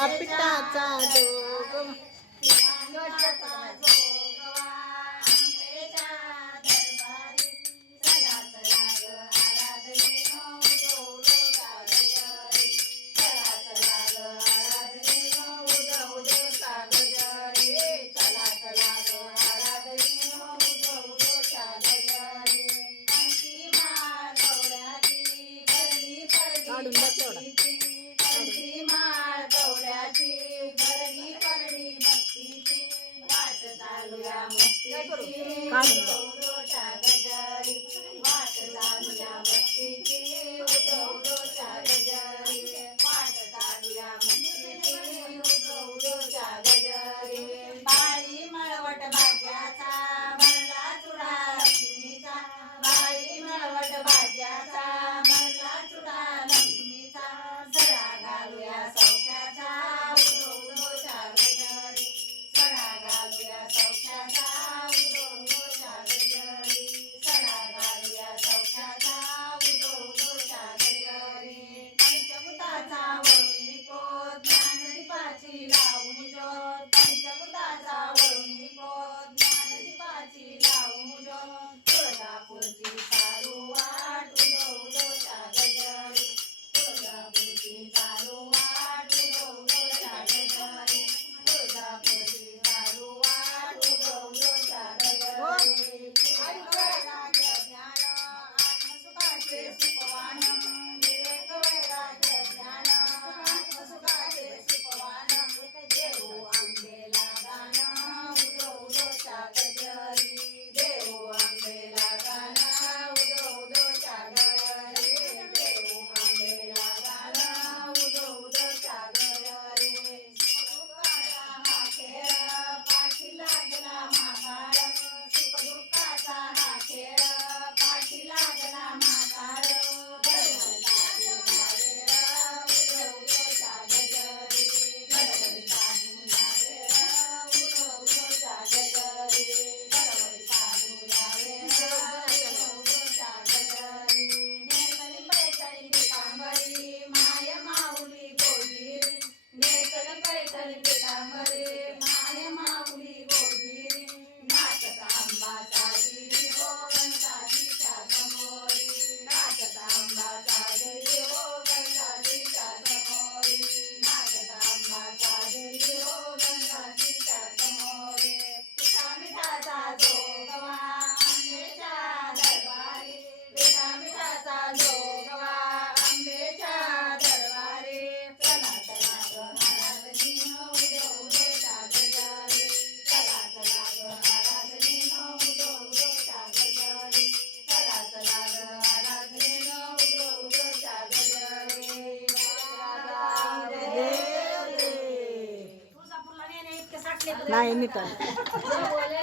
apitata do 八十 तरी पिडामरे ના એની ટાઈમ